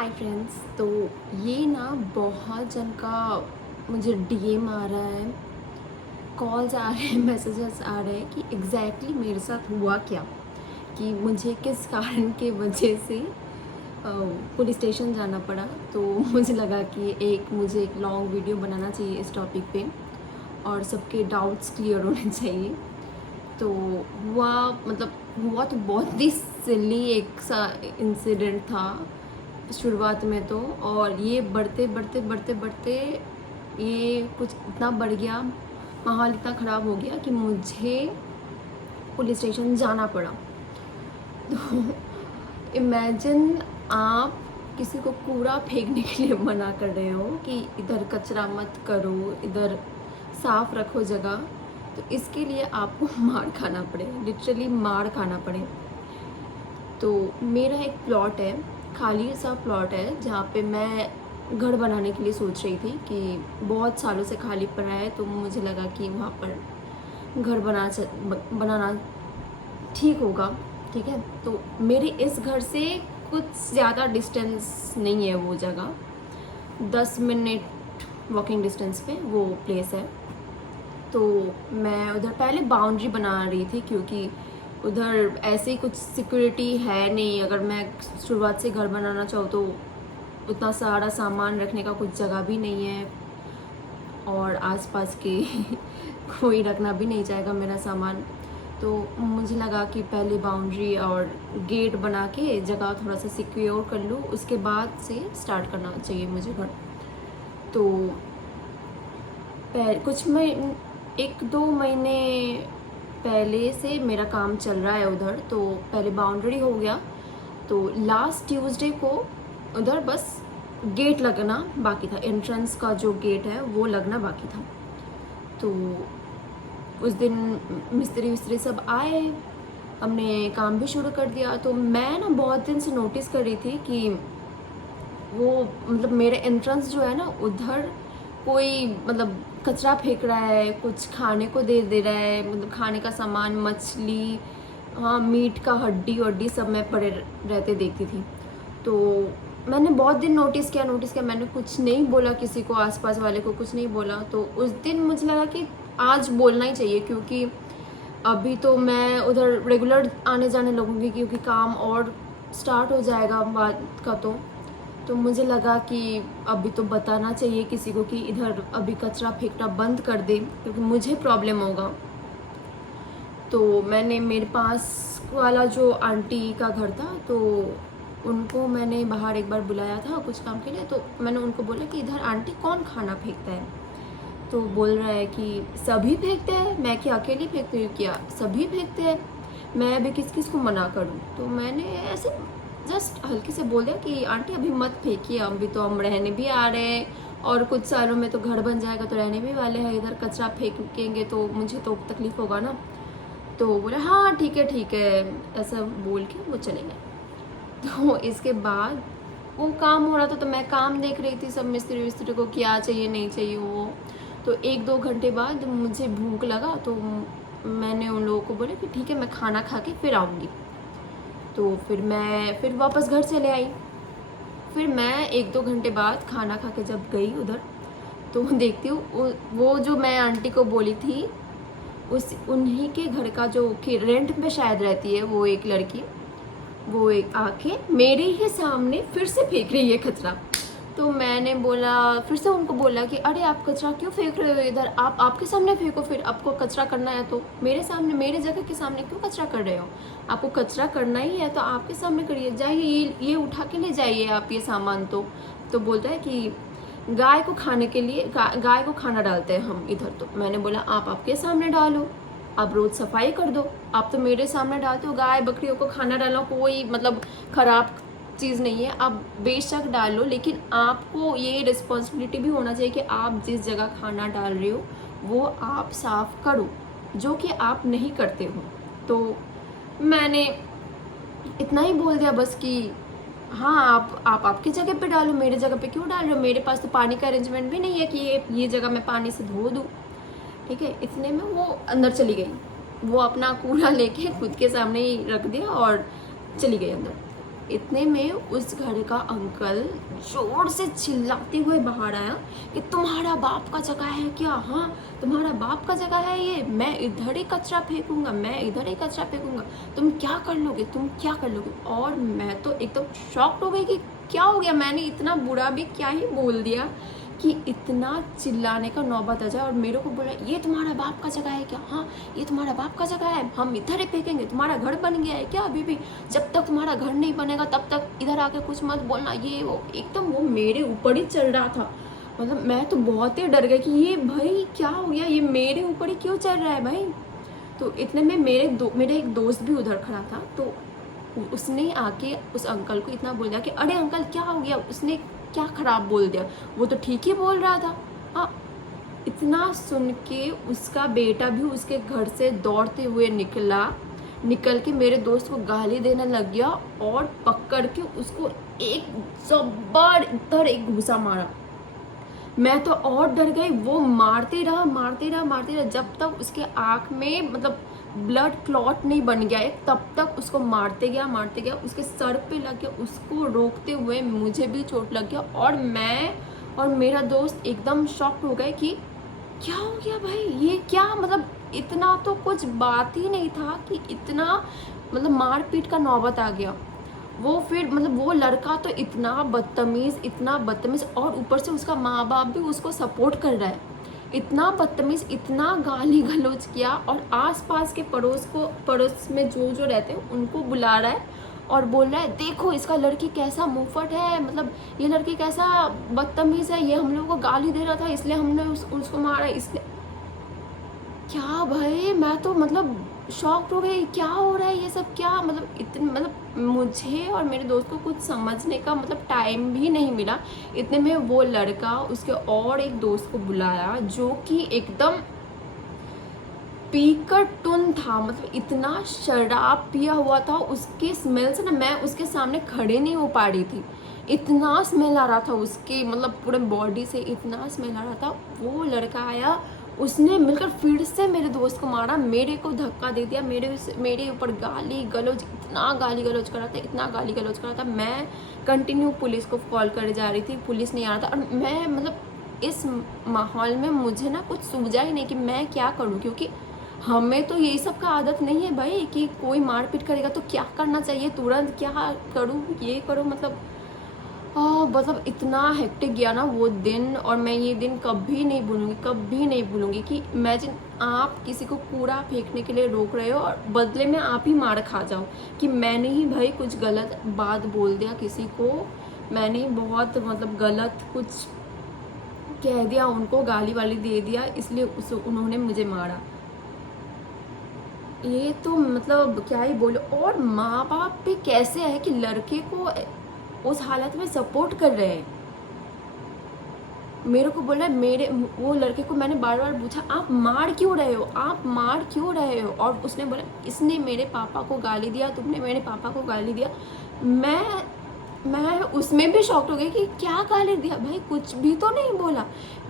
Hi friends. तो ये ना बहुत जन का मुझे डीएम आ रहा है, कॉल्स आ रहे हैं, मैसेजेस आ रहे हैं कि एग्जैक्टली मेरे साथ हुआ क्या, कि मुझे किस कारण के वजह से पुलिस स्टेशन जाना पड़ा। तो मुझे लगा कि मुझे एक लॉन्ग वीडियो बनाना चाहिए इस टॉपिक पे और सबके डाउट्स क्लियर होने चाहिए। तो हुआ तो बहुत ही सिली एक सा इंसिडेंट था शुरुआत में तो, और ये बढ़ते बढ़ते बढ़ते बढ़ते ये कुछ इतना बढ़ गया, माहौल इतना ख़राब हो गया कि मुझे पुलिस स्टेशन जाना पड़ा। तो इमेजिन, आप किसी को कूड़ा फेंकने के लिए मना कर रहे हो कि इधर कचरा मत करो, इधर साफ रखो जगह, तो इसके लिए आपको मार खाना पड़े, लिटरली मार खाना पड़े। तो मेरा एक प्लॉट है, खाली सा प्लॉट है, जहाँ पे मैं घर बनाने के लिए सोच रही थी कि बहुत सालों से खाली पड़ा है, तो मुझे लगा कि वहाँ पर घर बनाना ठीक होगा। ठीक है, तो मेरे इस घर से कुछ ज़्यादा डिस्टेंस नहीं है, वो जगह 10 मिनट वॉकिंग डिस्टेंस पे वो प्लेस है। तो मैं उधर पहले बाउंड्री बना रही थी, क्योंकि उधर ऐसे ही कुछ सिक्योरिटी है नहीं। अगर मैं शुरुआत से घर बनाना चाहूँ तो उतना सारा सामान रखने का कुछ जगह भी नहीं है, और आसपास के कोई रखना भी नहीं चाहेगा मेरा सामान। तो मुझे लगा कि पहले बाउंड्री और गेट बना के जगह थोड़ा सा सिक्योर कर लूँ, उसके बाद से स्टार्ट करना चाहिए मुझे घर। तो कुछ मैं 1-2 महीने पहले से मेरा काम चल रहा है उधर। तो पहले बाउंड्री हो गया, तो लास्ट ट्यूसडे को उधर बस गेट लगना बाकी था, एंट्रेंस का जो गेट है वो लगना बाकी था। तो उस दिन मिस्त्री सब आए, हमने काम भी शुरू कर दिया। तो मैं ना बहुत दिन से नोटिस कर रही थी कि वो मेरे एंट्रेंस जो है ना, उधर कोई कचरा फेंक रहा है, कुछ खाने को दे रहा है, खाने का सामान, मछली, हाँ, मीट का हड्डी वड्डी सब मैं पड़े रहते देखती थी। तो मैंने बहुत दिन नोटिस किया, मैंने कुछ नहीं बोला किसी को, आसपास वाले को कुछ नहीं बोला। तो उस दिन मुझे लगा कि आज बोलना ही चाहिए, क्योंकि अभी तो मैं उधर रेगुलर आने जाने लगूँगी, क्योंकि काम और स्टार्ट हो जाएगा बाद का। तो मुझे लगा कि अभी तो बताना चाहिए किसी को कि इधर अभी कचरा फेंकना बंद कर दे, क्योंकि मुझे प्रॉब्लम होगा। तो मैंने मेरे पास वाला जो आंटी का घर था, तो उनको मैंने बाहर एक बार बुलाया था कुछ काम के लिए। तो मैंने उनको बोला कि इधर आंटी कौन खाना फेंकता है? तो बोल रहा है कि सभी फेंकते हैं। मैं क्या अकेली फेंकती हूँ क्या? सभी फेंकते हैं, मैं अभी किस किस को मना करूँ? तो मैंने ऐसे जस्ट हल्के से बोल दिया कि आंटी अभी मत फेंकिए, अभी तो हम रहने भी आ रहे हैं, और कुछ सालों में तो घर बन जाएगा, तो रहने भी वाले हैं, इधर कचरा फेंकेंगे तो मुझे तो तकलीफ़ होगा ना। तो बोले हाँ ठीक है, ऐसा बोल के वो चले गए। तो इसके बाद वो काम हो रहा था, तो मैं काम देख रही थी, सब मिस्त्री को क्या चाहिए नहीं चाहिए वो। तो 1-2 घंटे बाद मुझे भूख लगा, तो मैंने उन लोगों को बोला कि ठीक है, मैं खाना खा के फिर आऊँगी। तो फिर वापस घर चले आई। फिर मैं 1-2 घंटे बाद खाना खा के जब गई उधर, तो देखती हूँ वो जो मैं आंटी को बोली थी, उन्हीं के घर का जो कि रेंट पे शायद रहती है वो एक लड़की, वो एक आके मेरे ही सामने फिर से फेंक रही है कचरा। तो मैंने फिर से उनको बोला कि अरे आप कचरा क्यों फेंक रहे हो इधर? आप आपके सामने फेंको, फिर आपको कचरा करना है तो मेरे सामने, मेरे जगह के सामने क्यों कचरा कर रहे हो? आपको कचरा करना ही है तो आपके सामने करिए, जाइए ये उठा के ले जाइए आप ये सामान। तो बोलता है कि गाय को खाने के लिए गाय को खाना डालते हैं हम इधर। तो मैंने बोला आप आपके सामने डालो, आप रोज़ सफाई कर दो, आप तो मेरे सामने डालते हो। गाय बकरियों को खाना डालना कोई ख़राब चीज़ नहीं है, आप बेशक डालो, लेकिन आपको ये रिस्पॉन्सिबिलिटी भी होना चाहिए कि आप जिस जगह खाना डाल रहे हो वो आप साफ़ करो, जो कि आप नहीं करते हो। तो मैंने इतना ही बोल दिया बस कि हाँ आप आपकी जगह पे डालो, मेरे जगह पे क्यों डाल रहे हो? मेरे पास तो पानी का अरेंजमेंट भी नहीं है कि ये जगह मैं पानी से धो दूँ। ठीक है, इतने में वो अंदर चली गई, वो अपना कूड़ा लेके खुद के सामने ही रख दिया और चली गई अंदर। इतने में उस घर का अंकल जोर से चिल्लाते हुए बाहर आया कि तुम्हारा बाप का जगह है क्या? हाँ, तुम्हारा बाप का जगह है ये, मैं इधर ही कचरा फेंकूंगा, मैं इधर ही कचरा फेंकूंगा, तुम क्या कर लोगे, तुम क्या कर लोगे? और मैं तो एकदम शॉक्ड हो गई कि क्या हो गया, मैंने इतना बुरा भी क्या ही बोल दिया कि इतना चिल्लाने का नौबत आ जाए। और मेरे को बोला ये तुम्हारा बाप का जगह है क्या? हाँ, ये तुम्हारा बाप का जगह है, हम इधर ही फेंकेंगे, तुम्हारा घर बन गया है क्या अभी भी? जब तक तुम्हारा घर नहीं बनेगा तब तक इधर आके कुछ मत बोलना, ये वो। एकदम वो मेरे ऊपर ही चल रहा था। मतलब मैं तो बहुत ही डर गई कि ये भाई क्या हो गया, ये मेरे ऊपर ही क्यों चल रहा है भाई? तो इतने में मेरे एक दोस्त भी उधर खड़ा था, तो उसने आके उस अंकल को इतना बोल दिया कि अरे अंकल क्या हो गया, उसने क्या खराब बोल दिया, वो तो ठीक ही बोल रहा था। हाँ, इतना सुन के उसका बेटा भी उसके घर से दौड़ते हुए निकल के मेरे दोस्त को गाली देने लग गया और पकड़ के उसको एक जबरदस्त एक घूसा मारा। मैं तो और डर गई। वो मारते रहा जब तक उसके आँख में मतलब ब्लड क्लॉट नहीं बन गया है, तब तक उसको मारते गया। उसके सर पे लग गया, उसको रोकते हुए मुझे भी चोट लग गया। और मैं और मेरा दोस्त एकदम शॉक्ड हो गए कि क्या हो गया भाई, ये क्या, मतलब इतना तो कुछ बात ही नहीं था कि इतना मतलब मारपीट का नौबत आ गया। वो फिर मतलब वो लड़का तो इतना बदतमीज़ और ऊपर से उसका माँ बाप भी उसको सपोर्ट कर रहा है। इतना बदतमीज़, इतना गाली गलौज किया। और आसपास के पड़ोस में जो रहते हैं उनको बुला रहा है और बोल रहा है देखो इसका लड़की कैसा मुंहफट है, मतलब ये लड़की कैसा बदतमीज़ है, ये हम लोगों को गाली दे रहा था इसलिए हमने उसको मारा। इसलिए क्या भाई, मैं तो मतलब शॉक्ड हो गई, क्या हो रहा है ये सब, क्या मतलब इतने मतलब मुझे और मेरे दोस्त को कुछ समझने का मतलब टाइम भी नहीं मिला। इतने में वो लड़का उसके और एक दोस्त को बुलाया जो कि एकदम पीकर टुन था, मतलब इतना शराब पिया हुआ था। उसकी स्मेल से ना मैं उसके सामने खड़े नहीं हो पा रही थी, इतना स्मेल आ रहा था उसके मतलब पूरे बॉडी से, इतना स्मेल आ रहा था। वो लड़का आया, उसने मिलकर फिर से मेरे दोस्त को मारा, मेरे को धक्का दे दिया, मेरे ऊपर इतना गाली गलौज करा था। मैं कंटिन्यू पुलिस को कॉल करे जा रही थी, पुलिस नहीं आ रहा था। और मैं मतलब इस माहौल में मुझे ना कुछ सूझा ही नहीं कि मैं क्या करूं, क्योंकि हमें तो यही सब का आदत नहीं है भाई कि कोई मारपीट करेगा तो क्या करना चाहिए, तुरंत क्या करूं, ये करो, मतलब इतना हेक्टिक गया ना वो दिन। और मैं ये दिन कभी नहीं भूलूंगी कि इमेजिन आप किसी को कूड़ा फेंकने के लिए रोक रहे हो और बदले में आप ही मार खा जाओ कि मैंने ही भाई कुछ गलत बात बोल दिया किसी को, मैंने ही बहुत मतलब गलत कुछ कह दिया, उनको गाली वाली दे दिया, इसलिए उन्होंने मुझे मारा। ये तो मतलब क्या ही बोलो। और माँ बाप भी कैसे है कि लड़के को उस हालत में सपोर्ट कर रहे हैं। मेरे को बोला, वो लड़के को मैंने बार बार पूछा आप मार क्यों रहे हो? और उसने बोला इसने मेरे पापा को गाली दिया, तुमने मेरे पापा को गाली दिया। मैं उसमें भी शॉक्ड हो गई कि क्या गाली दिया भाई, कुछ भी तो नहीं बोला।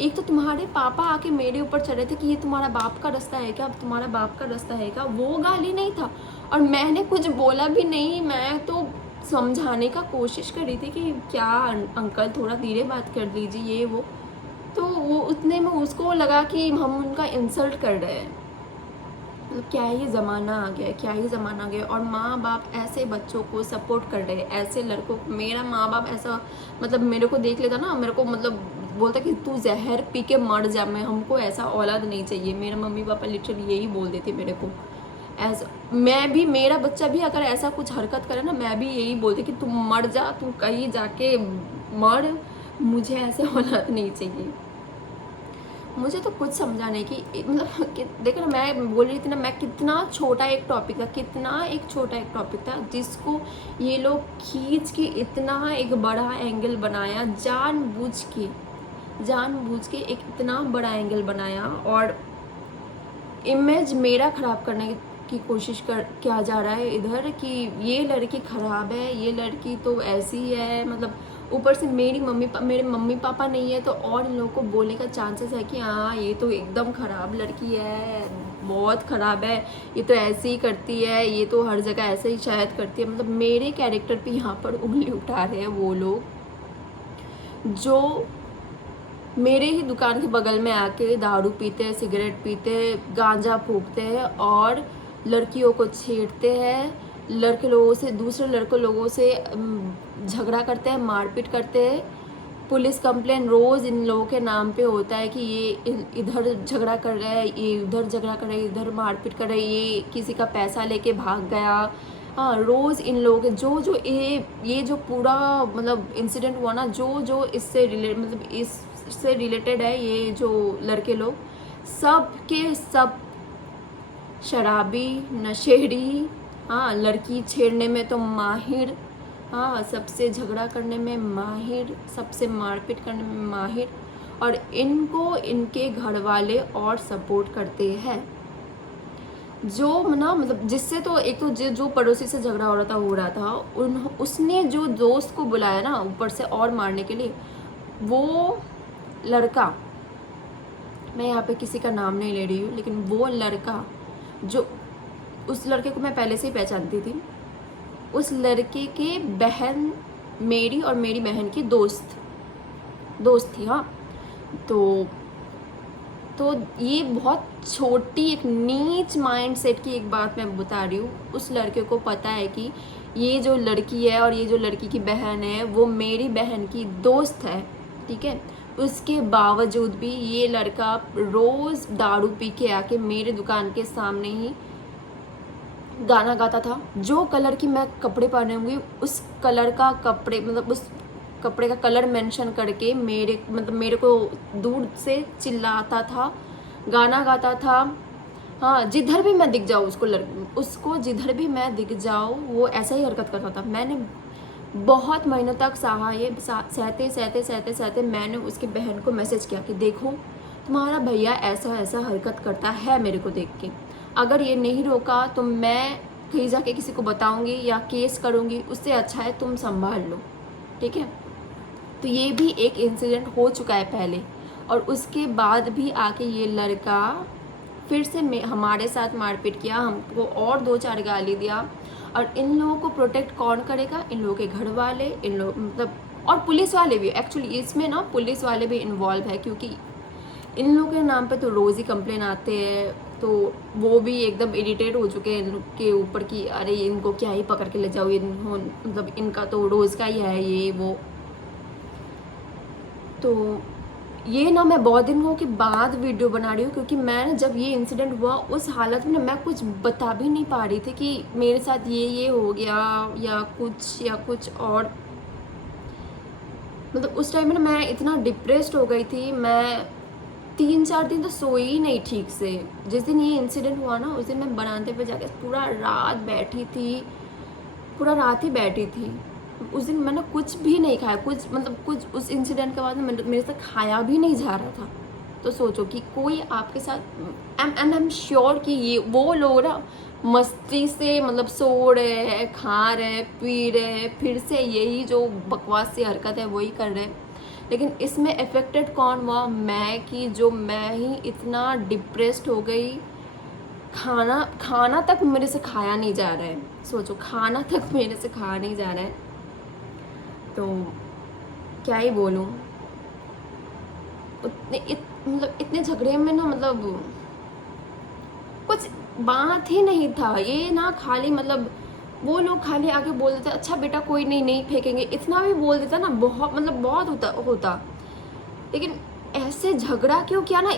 एक तो तुम्हारे पापा आके मेरे ऊपर चढ़ रहे थे कि ये तुम्हारा बाप का रास्ता है क्या, तुम्हारा बाप का रास्ता है क्या, वो गाली नहीं था। और मैंने कुछ बोला भी नहीं, मैं तो समझाने का कोशिश कर रही थी कि क्या अंकल थोड़ा धीरे बात कर लीजिए, ये वो। तो वो उतने में उसको लगा कि हम उनका इंसल्ट कर रहे हैं। मतलब क्या ही ज़माना आ गया। और माँ बाप ऐसे बच्चों को सपोर्ट कर रहे हैं, ऐसे लड़कों को। मेरा माँ बाप ऐसा मतलब मेरे को देख लेता ना, मेरे को मतलब बोलता कि तू जहर पी के मर जा, हमको ऐसा औलाद नहीं चाहिए। मेरे मम्मी पापा लिटरली यही बोल देते मेरे को। ऐसा मैं भी, मेरा बच्चा भी अगर ऐसा कुछ हरकत करे ना, मैं भी यही बोलती कि तू मर जा, तू कहीं जाके मर, मुझे ऐसे औलाद नहीं चाहिए। मुझे तो कुछ समझा नहीं कि मतलब देखो ना, मैं बोल रही थी ना, मैं कितना छोटा एक टॉपिक था जिसको ये लोग खींच के इतना एक बड़ा एंगल बनाया, जानबूझ के एक इतना बड़ा एंगल बनाया और इमेज मेरा ख़राब करने की कोशिश किया जा रहा है इधर कि ये लड़की ख़राब है, ये लड़की तो ऐसी है। मतलब ऊपर से मेरे मम्मी पापा नहीं है तो और इन लोगों को बोलने का चांसेस है कि हाँ ये तो एकदम ख़राब लड़की है, बहुत ख़राब है, ये तो ऐसे ही करती है, ये तो हर जगह ऐसे ही शायद करती है। मतलब मेरे कैरेक्टर पे यहाँ पर उंगली उठा रहे हैं वो लोग जो मेरे ही दुकान के बगल में आके दारू पीते, सिगरेट पीते, गांजा फूकते हैं और लड़कियों को छेड़ते हैं, लड़के लोगों से, दूसरे लड़के लोगों से झगड़ा करते हैं, मारपीट करते हैं। पुलिस कंप्लेन रोज़ इन लोगों के नाम पे होता है कि ये इधर झगड़ा कर रहा है, ये उधर झगड़ा कर रहा है, इधर मारपीट कर रहा है, ये किसी का पैसा लेके भाग गया। हाँ, रोज़ इन लोगों के जो ये जो पूरा मतलब इंसिडेंट हुआ ना, जो इससे रिलेटेड है, ये जो लड़के लोग सब के सब शराबी, नशेड़ी, हाँ, लड़की छेड़ने में तो माहिर, हाँ, सबसे झगड़ा करने में माहिर, सबसे मारपीट करने में माहिर, और इनको इनके घर वाले और सपोर्ट करते हैं। जो ना मतलब जिससे तो एक तो जो पड़ोसी से झगड़ा हो रहा था उसने जो दोस्त को बुलाया ना ऊपर से और मारने के लिए, वो लड़का, मैं यहाँ पे किसी का नाम नहीं ले रही हूँ, लेकिन वो लड़का जो, उस लड़के को मैं पहले से ही पहचानती थी, उस लड़के के बहन मेरी और मेरी बहन की दोस्त थी। हाँ, तो ये बहुत छोटी एक नीच माइंड सेट की एक बात मैं बता रही हूँ। उस लड़के को पता है कि ये जो लड़की है और ये जो लड़की की बहन है वो मेरी बहन की दोस्त है, ठीक है। उसके बावजूद भी ये लड़का रोज़ दारू पी के आके मेरे दुकान के सामने ही गाना गाता था। जो कलर की मैं कपड़े पहने हुए उस कलर का कपड़े, मतलब उस कपड़े का कलर मेंशन करके मेरे को दूर से चिल्लाता था, गाना गाता था। हाँ, जिधर भी मैं दिख जाऊँ उसको जिधर भी मैं दिख जाऊँ वो ऐसा ही हरकत करता था। मैंने बहुत महीनों तक सहा, ये सहते मैंने उसकी बहन को मैसेज किया कि देखो तुम्हारा भैया ऐसा हरकत करता है मेरे को देख के, अगर ये नहीं रोका तो मैं कहीं जाके किसी को बताऊंगी या केस करूंगी, उससे अच्छा है तुम संभाल लो, ठीक है। तो ये भी एक इंसिडेंट हो चुका है पहले, और उसके बाद भी आके ये लड़का फिर से हमारे साथ मारपीट किया, हमको और 2-4 गाली दिया। और इन लोगों को प्रोटेक्ट कौन करेगा? इन लोगों के घर वाले, इन लोग मतलब, और पुलिस वाले भी। एक्चुअली इसमें ना पुलिस वाले भी इन्वॉल्व है, क्योंकि इन लोगों के नाम पे तो रोज़ ही कंप्लेन आते हैं, तो वो भी एकदम इरिटेट हो चुके हैं इनके ऊपर कि अरे इनको क्या ही पकड़ के ले जाओ, मतलब इनका तो रोज़ का ही है ये वो। तो ये ना मैं बहुत दिन के बाद वीडियो बना रही हूँ, क्योंकि मैं जब ये इंसिडेंट हुआ उस हालत में ना मैं कुछ बता भी नहीं पा रही थी कि मेरे साथ ये हो गया या कुछ और। मतलब उस टाइम में ना मैं इतना डिप्रेस्ड हो गई थी, मैं 3-4 दिन तो सोई ही नहीं ठीक से। जिस दिन ये इंसिडेंट हुआ ना उस दिन मैं बरामदे पे जाके पूरा रात ही बैठी थी। उस दिन मैंने कुछ भी नहीं खाया, कुछ उस इंसिडेंट के बाद मेरे से खाया भी नहीं जा रहा था। तो सोचो कि कोई आपके साथ, एंड आई एम श्योर कि ये वो लोग ना मस्ती से मतलब सो रहे हैं, खा रहे हैं, पी रहे हैं, फिर से यही जो बकवास सी हरकत है वही कर रहे हैं। लेकिन इसमें अफेक्टेड कौन हुआ? मैं ही इतना डिप्रेस्ड हो गई, खाना तक मेरे से खाया नहीं जा रहा है। सोचो, खाना तक मेरे से खाया नहीं जा रहा है, तो क्या ही बोलूँ। मतलब इतने झगड़े में ना, मतलब कुछ बात ही नहीं था। ये ना खाली मतलब वो लोग खाली आके बोल देते अच्छा बेटा कोई नहीं फेंकेंगे, इतना भी बोल देता ना, बहुत होता। लेकिन ऐसे झगड़ा क्यों किया ना,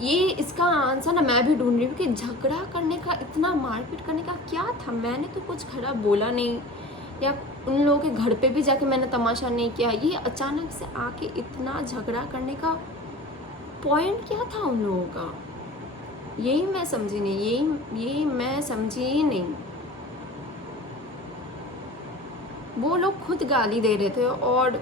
ये इसका आंसर ना मैं भी ढूंढ रही हूँ कि झगड़ा करने का, इतना मारपीट करने का क्या था। मैंने तो कुछ खराब बोला नहीं, या उन लोगों के घर पे भी जाके मैंने तमाशा नहीं किया। ये अचानक से आके इतना झगड़ा करने का पॉइंट क्या था उन लोगों का? यही मैं समझी नहीं, यही मैं समझी ही नहीं। वो लोग खुद गाली दे रहे थे और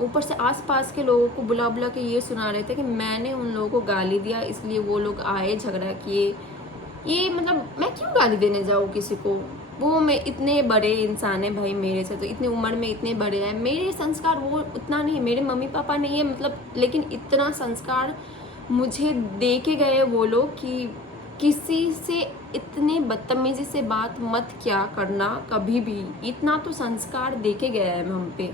ऊपर से आसपास के लोगों को बुला के ये सुना रहे थे कि मैंने उन लोगों को गाली दिया इसलिए वो लोग आए, झगड़ा किए। ये मतलब मैं क्यों गाली देने जाऊँ किसी को? वो मैं इतने बड़े इंसान है भाई मेरे से, तो इतनी उम्र में इतने बड़े हैं, मेरे संस्कार वो उतना नहीं, मेरे मम्मी पापा नहीं है मतलब, लेकिन इतना संस्कार मुझे दे के गए वो लोग कि किसी से इतने बदतमीजी से बात मत क्या करना कभी भी, इतना तो संस्कार दे के गया है हम पे।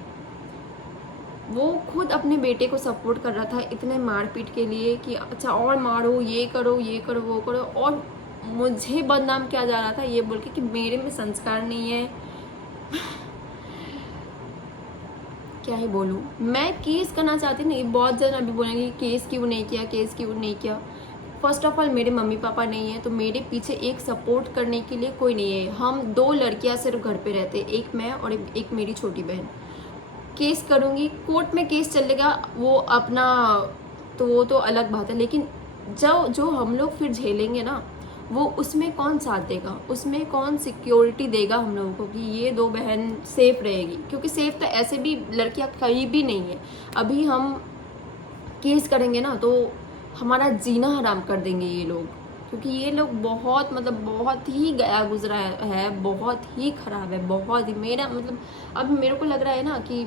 वो खुद अपने बेटे को सपोर्ट कर रहा था इतने मारपीट के लिए कि अच्छा और मारो, ये करो वो करो, और मुझे बदनाम किया जा रहा था ये बोल के कि मेरे में संस्कार नहीं है। क्या ही बोलूँ, मैं केस करना चाहती नहीं। बहुत जन अभी बोलेंगे केस क्यों नहीं किया, केस क्यों नहीं किया। फर्स्ट ऑफ ऑल मेरे मम्मी पापा नहीं है, तो मेरे पीछे एक सपोर्ट करने के लिए कोई नहीं है। हम 2 लड़कियां सिर्फ घर पे रहते, एक मैं और एक मेरी छोटी बहन। केस करूँगी, कोर्ट में केस चलेगा, वो अपना, तो वो तो अलग बात है, लेकिन जो हम लोग फिर झेलेंगे ना, वो उसमें कौन साथ देगा, उसमें कौन सिक्योरिटी देगा हम लोगों को कि ये 2 बहन सेफ रहेगी। क्योंकि सेफ तो ऐसे भी लड़कियां कहीं भी नहीं है। अभी हम केस करेंगे ना तो हमारा जीना हराम कर देंगे ये लोग, क्योंकि ये लोग बहुत मतलब बहुत ही गया गुजरा है, बहुत ही ख़राब है, बहुत ही। मेरा मतलब अब मेरे को लग रहा है ना कि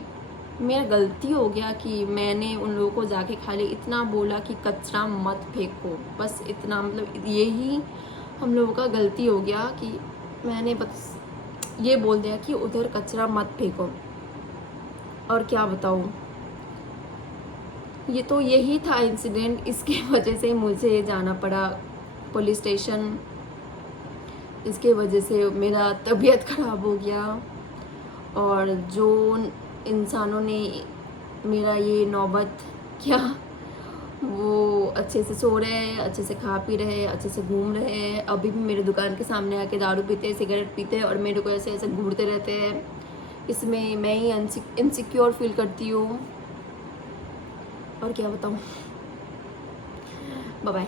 मेरा गलती हो गया कि मैंने उन लोगों को जाके खाली इतना बोला कि कचरा मत फेंको, बस इतना, मतलब यही हम लोगों का गलती हो गया कि मैंने बस ये बोल दिया कि उधर कचरा मत फेंको। और क्या बताऊँ, ये तो यही था इंसिडेंट, इसके वजह से मुझे जाना पड़ा पुलिस स्टेशन। इसके वजह से मेरा तबीयत ख़राब हो गया, और जो इंसानों ने मेरा ये नौबत किया वो अच्छे से सो रहे हैं, अच्छे से खा पी रहे हैं, अच्छे से घूम रहे हैं। अभी भी मेरे दुकान के सामने आके दारू पीते हैं, सिगरेट पीते हैं, और मेरे को ऐसे ऐसे घूरते रहते हैं। इसमें मैं ही इनसिक्योर फील करती हूँ, और क्या बताऊँ। Bye bye.